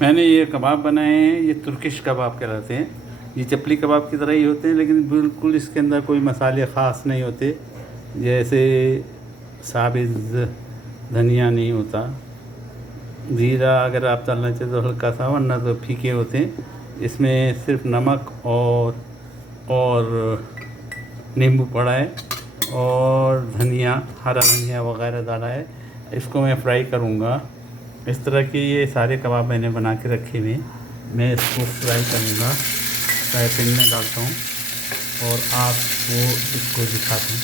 मैंने ये कबाब बनाए हैं, ये तुर्किश कबाब कहलाते हैं। ये चपली कबाब की तरह ही होते हैं, लेकिन बिल्कुल इसके अंदर कोई मसाले ख़ास नहीं होते। जैसे साबिज़ धनिया नहीं होता, ज़ीरा अगर आप डालना चाहें तो हल्का सा, वरना तो फीके होते हैं। इसमें सिर्फ नमक और नींबू पड़ा है और धनिया, हरा धनिया वगैरह डाला है। इसको मैं फ्राई करूँगा। इस तरह के ये सारे कबाब मैंने बना के रखे हुए हैं। मैं इसको फ्राई करूँगा, फ्राई पैन में डालता हूँ और आपको इसको दिखाता हूँ।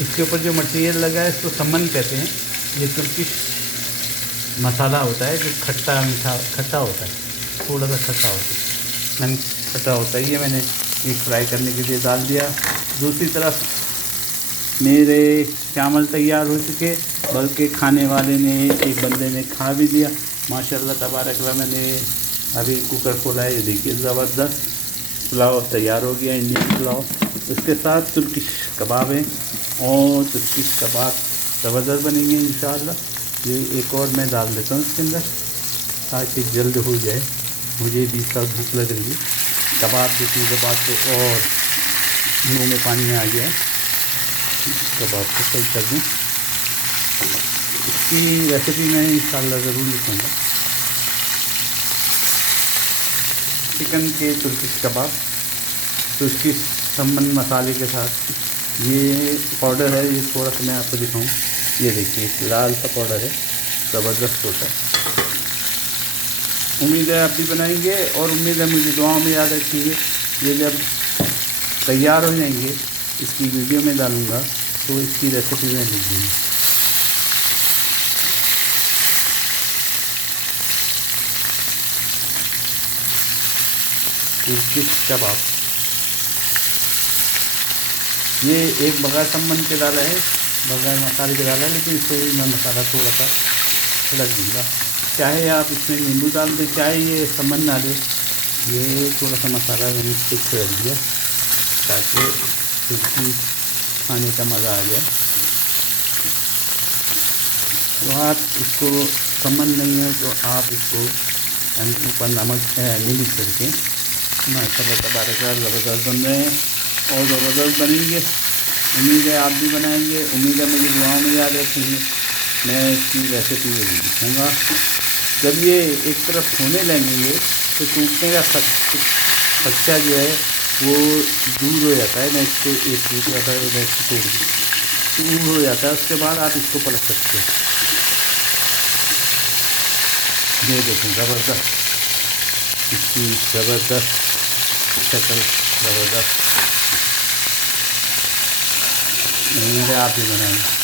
इसके ऊपर जो मटेरियल लगा है इसको सम्मन कहते हैं। ये तुर्किश मसाला होता है जो खट्टा मीठा खट्टा होता है, थोड़ा सा खट्टा होता है, नमक खट्टा होता है। ये मैंने एक फ्राई करने के लिए डाल दिया। दूसरी तरफ मेरे चावल तैयार हो चुके, बल्कि खाने वाले ने, एक बंदे ने खा भी लिया माशाल्लाह तबारक। मैंने अभी कुकर खोला है, ये देखिए ज़बरदस्त पुलाव तैयार हो गया, इंडियन पुलाव। इसके साथ तुर्किश कबाब हैं और तुर्किश कबाब ज़बरदस्त बनेंगे इंशाअल्लाह। ये एक और मैं डाल देता हूँ इसके अंदर ताकि जल्द हो जाए, मुझे भी सब भूख लग रही है। कबाब देखने के बाद तो और मुँह में पानी आ गया है। कबाब को सही कर दूँ, इसकी रेसिपी मैं इंशाअल्लाह ज़रूर लिखूँगा। चिकन के तुर्किश कबाब तुर्किश सम्मन मसाले के साथ। ये पाउडर है, ये थोड़ा सा मैं आपको दिखाऊँ। ये देखिए लाल सा पाउडर है, ज़बरदस्त होता है। उम्मीद है आप भी बनाएंगे और उम्मीद है मुझे दुआओं में याद रखिए। ये जब तैयार हो जाएंगे इसकी वीडियो में डालूँगा तो इसकी रेसिपी में लिख दूँगा। तुर्किश कबाब ये एक बगैर सम्मन के डाला है, बगैर मसाले के डाला है, लेकिन इसको भी मैं मसाला थोड़ा सा लग दूँगा। चाहे आप इसमें नींबू डाल दें, चाहे ये सम्मन डालें, ये थोड़ा सा मसाला मैंने फिक्स कर दिया ताकि तुर्की खाने का मज़ा आ जाए। तो आप इसको सम्मन नहीं है तो आप इसको ऊपर नमक नींबू करके माशाल्लाह तबारक ज़बरदस्त बन रहे हैं और ज़बरदस्त बनेंगे। उम्मीद है आप भी बनाएंगे, उम्मीद है मुझे दुआओं में याद रखेंगे। मैं इसकी रेसिपी ज़रूर दिखाऊँगा। जब ये एक तरफ होने लगेंगे तो टूटने का खदशा जो है वो दूर हो जाता है। मैं इसको एक टूट रहा था, मैं इसको दूर हो जाता है, उसके बाद आप इसको पलट सकते हैं। ये देखें ज़बरदस्त, इसकी ज़बरदस्त शक्ल, ज़बरदस्त। उम्मीद है आप भी बनाएंगे।